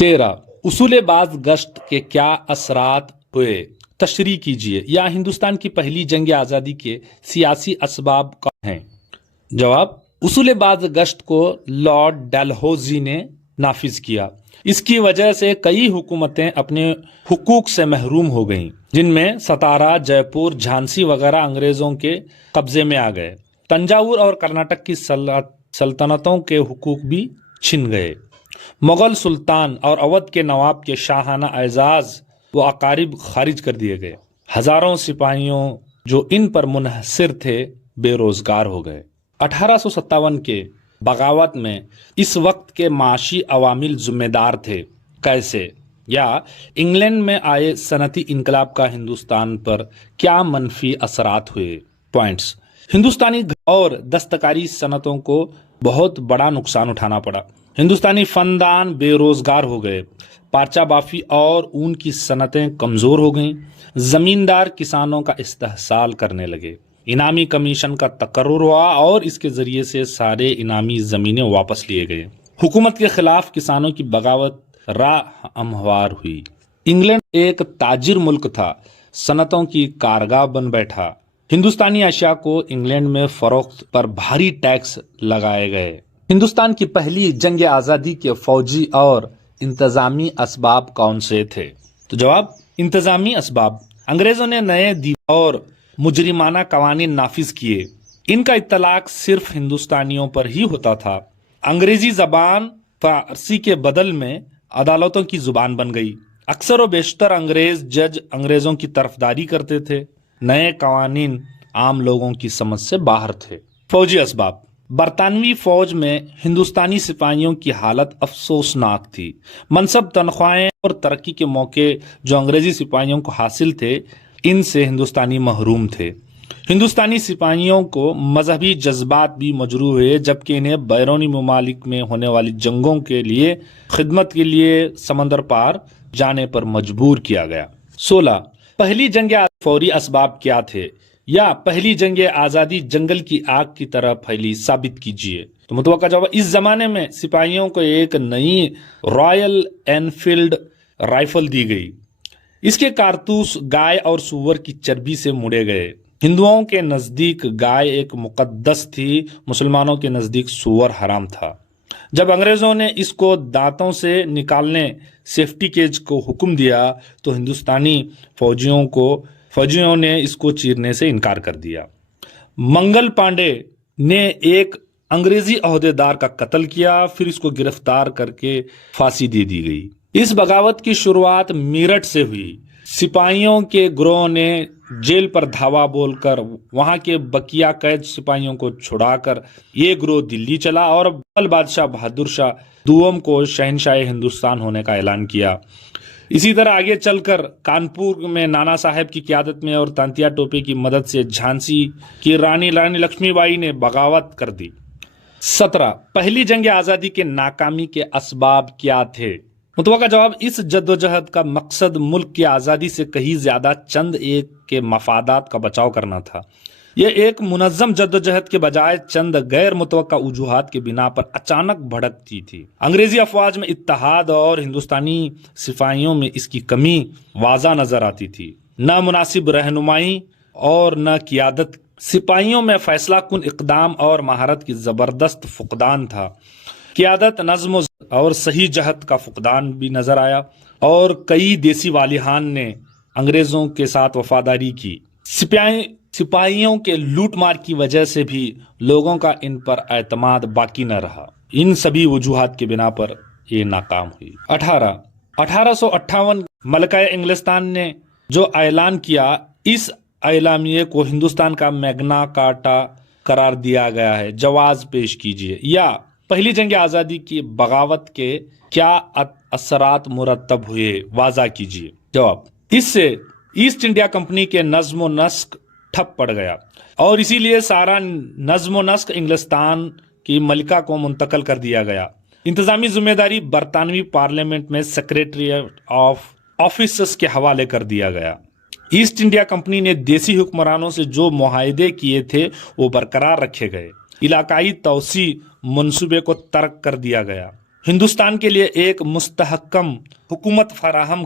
13. اصول باز گشت کے کیا اثرات ہوئے؟ تشریح کیجیے. یا ہندوستان کی پہلی جنگ آزادی کے سیاسی اسباب کون ہیں؟ جواب: اصول باز گشت کو لارڈ ڈلہوزی نے نافذ کیا. اس کی وجہ سے کئی حکومتیں اپنے حقوق سے محروم ہو گئیں، جن میں ستارا، جے پور، جھانسی وغیرہ انگریزوں کے قبضے میں آ گئے. تنجاور اور کرناٹک کی سلطنتوں کے حقوق بھی چھن گئے. مغل سلطان اور اودھ کے نواب کے شاہانہ اعزاز و اقارب خارج کر دیے گئے. ہزاروں سپاہیوں جو ان پر منحصر تھے بے روزگار ہو گئے. 1857 کے بغاوت میں اس وقت کے معاشی عوامل ذمہ دار تھے. کیسے؟ یا انگلینڈ میں آئے صنعتی انقلاب کا ہندوستان پر کیا منفی اثرات ہوئے؟ پوائنٹس. ہندوستانی اور دستکاری صنعتوں کو بہت بڑا نقصان اٹھانا پڑا. ہندوستانی فنکار بے روزگار ہو گئے. پارچہ بافی اور اون کی صنعتیں کمزور ہو گئیں. زمیندار کسانوں کا استحصال کرنے لگے. انعامی کمیشن کا تقرر ہوا اور اس کے ذریعے سے سارے انعامی زمینیں واپس لیے گئے. حکومت کے خلاف کسانوں کی بغاوت راہ ہموار ہوئی. انگلینڈ ایک تاجر ملک تھا، صنعتوں کی کارگاہ بن بیٹھا. ہندوستانی اشیاء کو انگلینڈ میں فروخت پر بھاری ٹیکس لگائے گئے. ہندوستان کی پہلی جنگ آزادی کے فوجی اور انتظامی اسباب کون سے تھے؟ تو جواب: انتظامی اسباب. انگریزوں نے نئے اور مجرمانہ قوانین نافذ کیے. ان کا اطلاق صرف ہندوستانیوں پر ہی ہوتا تھا. انگریزی زبان فارسی کے بدل میں عدالتوں کی زبان بن گئی. اکثر و بیشتر انگریز جج انگریزوں کی طرفداری کرتے تھے. نئے قوانین عام لوگوں کی سمجھ سے باہر تھے. فوجی اسباب. برطانوی فوج میں ہندوستانی سپاہیوں کی حالت افسوسناک تھی. منصب، تنخواہیں اور ترقی کے موقع جو انگریزی سپاہیوں کو حاصل تھے، ان سے ہندوستانی محروم تھے. ہندوستانی سپاہیوں کو مذہبی جذبات بھی مجروح ہوئے، جبکہ انہیں بیرونی ممالک میں ہونے والی جنگوں کے لیے خدمت کے لیے سمندر پار جانے پر مجبور کیا گیا. 16. پہلی جنگ فوری اسباب کیا تھے؟ یا پہلی جنگ آزادی جنگل کی آگ کی طرح پھیلی، ثابت کیجیے. تو متوقع جواب: اس زمانے میں سپاہیوں کو ایک نئی رائل اینفیلڈ رائفل دی گئی. اس کے کارتوس گائے اور سور کی چربی سے مڑے گئے. ہندوؤں کے نزدیک گائے ایک مقدس تھی، مسلمانوں کے نزدیک سور حرام تھا. جب انگریزوں نے اس کو دانتوں سے نکالنے، سیفٹی کیج کو حکم دیا، تو ہندوستانی فوجیوں نے اس کو چیرنے سے انکار کر دیا. منگل پانڈے نے ایک انگریزی عہدیدار کا قتل کیا، پھر اس کو گرفتار کر کے پھانسی دے دی گئی. اس بغاوت کی شروعات میرٹھ سے ہوئی. سپاہیوں کے گروہ نے جیل پر دھاوا بول کر وہاں کے بقیہ قید سپاہیوں کو چھڑا کر یہ گروہ دلی چلا اور مغل بادشاہ بہادر شاہ دوم کو شہنشاہ ہندوستان ہونے کا اعلان کیا. اسی طرح آگے چل کر کانپور میں نانا صاحب کی قیادت میں اور تانتیا ٹوپے کی مدد سے جھانسی کی رانی لکشمی بائی نے بغاوت کر دی. 17. پہلی جنگ آزادی کے ناکامی کے اسباب کیا تھے؟ متوقع جواب: اس جدوجہد کا مقصد ملک کی آزادی سے کہیں زیادہ چند ایک کے مفادات کا بچاؤ کرنا تھا. یہ ایک منظم جدوجہد کے بجائے چند غیر متوقع وجوہات کے بنا پر اچانک بھڑکتی تھی. انگریزی افواج میں اتحاد اور ہندوستانی سپاہیوں میں اس کی کمی واضح نظر آتی تھی. نہ مناسب رہنمائی اور نہ قیادت. سپاہیوں میں فیصلہ کن اقدام اور مہارت کی زبردست فقدان تھا. قیادت، نظم اور صحیح جہت کا فقدان بھی نظر آیا اور کئی دیسی والیان نے انگریزوں کے ساتھ وفاداری کی. سپاہیوں کے لوٹ مار کی وجہ سے بھی لوگوں کا ان پر اعتماد باقی نہ رہا. ان سبھی وجوہات کے بنا پر یہ ناکام ہوئی. 1858 ملکہ انگلستان نے جو اعلان کیا، اس اعلامیے کو ہندوستان کا میگنا کارٹا قرار دیا گیا ہے. جواز پیش کیجیے. یا پہلی جنگ آزادی کی بغاوت کے کیا اثرات مرتب ہوئے؟ واضح کیجیے. جواب: اس سے ایسٹ انڈیا کمپنی کے نظم و نسق ٹھپ پڑ گیا اور اسی لیے سارا نظم و نسق انگلستان کی ملکہ کو منتقل کر دیا گیا. انتظامی ذمہ داری برطانوی پارلیمنٹ میں سیکریٹریٹ آف آفیسز کے حوالے کر دیا گیا. ایسٹ انڈیا کمپنی نے دیسی حکمرانوں سے جو معاہدے کیے تھے وہ برقرار رکھے گئے. علاقائی توسیع منصوبے کو ترک کر دیا گیا. ہندوستان کے لیے ایک مستحکم حکومت فراہم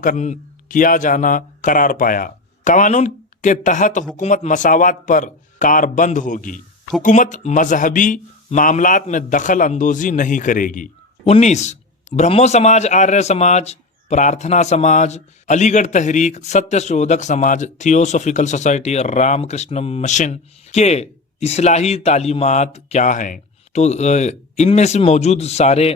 کیا جانا قرار پایا۔ قانون کے تحت حکومت مساوات پر کاربند ہوگی۔ حکومت مذہبی معاملات میں دخل اندوزی نہیں کرے گی۔ 19 برہمو سماج، آریہ سماج، پرارتھنا سماج، علی گڑھ تحریک، ستیہ شودھک سماج، theosophical society, Ram Krishna mission کے اصلاحی تعلیمات کیا ہیں؟ تو ان میں سے موجود سارے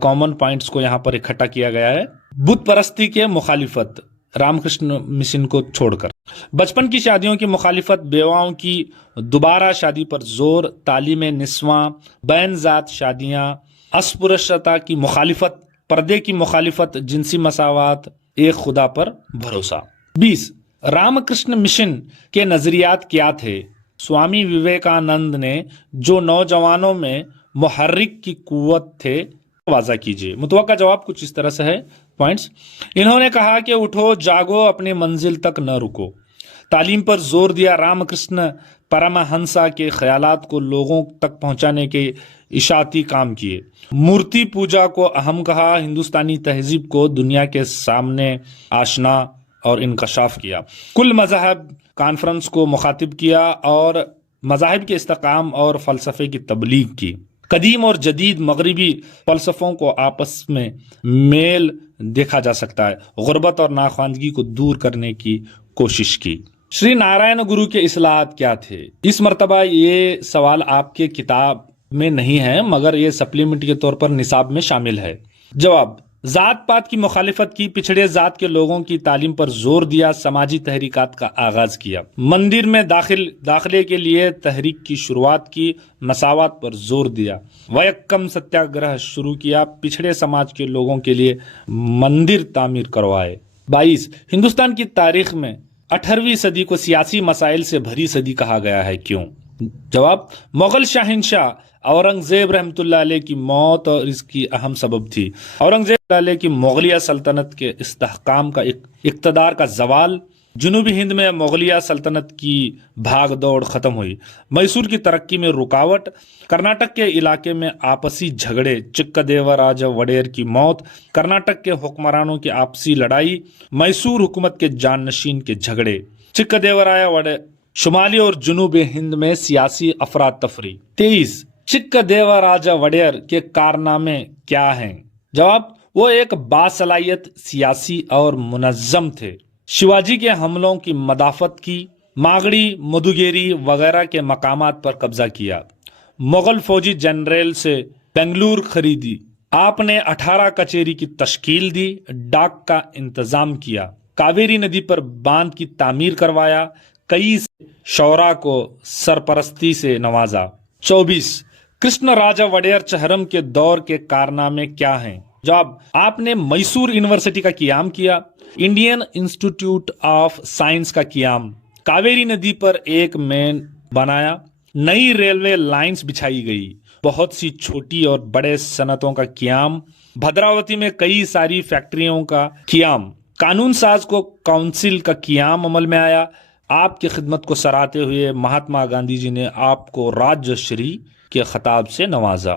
کامن پوائنٹس کو یہاں پر اکٹھا کیا گیا ہے۔ بت پرستی کے مخالفت، رام کرشن مشن کو چھوڑ کر، بچپن کی شادیوں کی مخالفت، بیواؤں کی دوبارہ شادی پر زور، تعلیم نسواں، بین ذات شادیاں، اسپرشتا کی مخالفت، پردے کی مخالفت، جنسی مساوات، ایک خدا پر بھروسہ۔ 20 رام کرشن مشن کے نظریات کیا تھے؟ سوامی وویکانند نے جو نوجوانوں میں محرک کی قوت تھے واضح کیجیے۔ متوقع جواب کچھ اس طرح سے ہے پوائنٹس۔ انہوں نے کہا کہ اٹھو جاگو، اپنی منزل تک نہ رکو۔ تعلیم پر زور دیا، رام کرشن پرمہنسا کے خیالات کو لوگوں تک پہنچانے کے اشاعتی کام کیے۔ مورتی پوجا کو اہم کہا، ہندوستانی تہذیب کو دنیا کے سامنے آشنا اور انکشاف کیا۔ کل مذہب کانفرنس کو مخاطب کیا اور مذاہب کے استحکام اور فلسفے کی تبلیغ کی۔ قدیم اور جدید مغربی فلسفوں کو آپس میں میل دیکھا جا سکتا ہے، غربت اور ناخواندگی کو دور کرنے کی کوشش کی۔ شری نارائن گرو کے اصلاحات کیا تھے؟ اس مرتبہ یہ سوال آپ کے کتاب میں نہیں ہے مگر یہ سپلیمنٹ کے طور پر نصاب میں شامل ہے۔ جواب: ذات پات کی مخالفت کی، پچھڑے ذات کے لوگوں کی تعلیم پر زور دیا، سماجی تحریکات کا آغاز کیا، مندر میں داخلے کے لیے تحریک کی شروعات کی، مساوات پر زور دیا، ویکم ستیہ گرہ شروع کیا، پچھڑے سماج کے لوگوں کے لیے مندر تعمیر کروائے۔ 22 ہندوستان کی تاریخ میں 18ویں صدی کو سیاسی مسائل سے بھری صدی کہا گیا ہے، کیوں؟ جواب: مغل شہنشاہ اورنگزیب رحمۃ اللہ علیہ کی موت اور اس کی اہم سبب تھی۔ اورنگزیب علیہ کی مغلیہ سلطنت کے استحکام کا اقتدار کا زوال، جنوبی ہند میں مغلیہ سلطنت کی بھاگ دوڑ ختم ہوئی، میسور کی ترقی میں رکاوٹ، کرناٹک کے علاقے میں آپسی جھگڑے، چکہ دیوا راجا وڈیر کی موت، کرناٹک کے حکمرانوں کی آپسی لڑائی، میسور حکومت کے جانشین کے جھگڑے، چکہ دیوا راجا وڈیر، شمالی اور جنوبی ہند میں سیاسی افراتفری۔ 23 چکہ دیوا راجا وڈیر کے کارنامے کیا ہیں؟ جواب: وہ ایک باصلاحیت سیاسی اور منظم تھے۔ شیواجی کے حملوں کی مدافعت کی، ماگڑی، مدوگیری وغیرہ کے مقامات پر قبضہ کیا، مغل فوجی جنرل سے بنگلور خریدی، آپ نے 18 کچہری کی تشکیل دی، ڈاک کا انتظام کیا، کاویری ندی پر باندھ کی تعمیر کروایا، کئی شعراء کو سرپرستی سے نوازا۔ 24 کرشن راجا وڈیر چہرم کے دور کے کارنامے کیا ہیں؟ جواب: آپ نے میسور یونیورسٹی کا قیام کیا، انڈین انسٹیٹیوٹ آف سائنس کا قیام، کاویری ندی پر ایک مین بنایا، نئی ریلوے لائنز بچھائی گئی، بہت سی چھوٹی اور بڑے صنعتوں کا قیام، بھدراوتی میں کئی ساری فیکٹریوں کا قیام، قانون ساز کو کونسل کا قیام عمل میں آیا۔ آپ کی خدمت کو سراہتے ہوئے مہاتما گاندھی جی نے آپ کو راج شری کے خطاب سے نوازا۔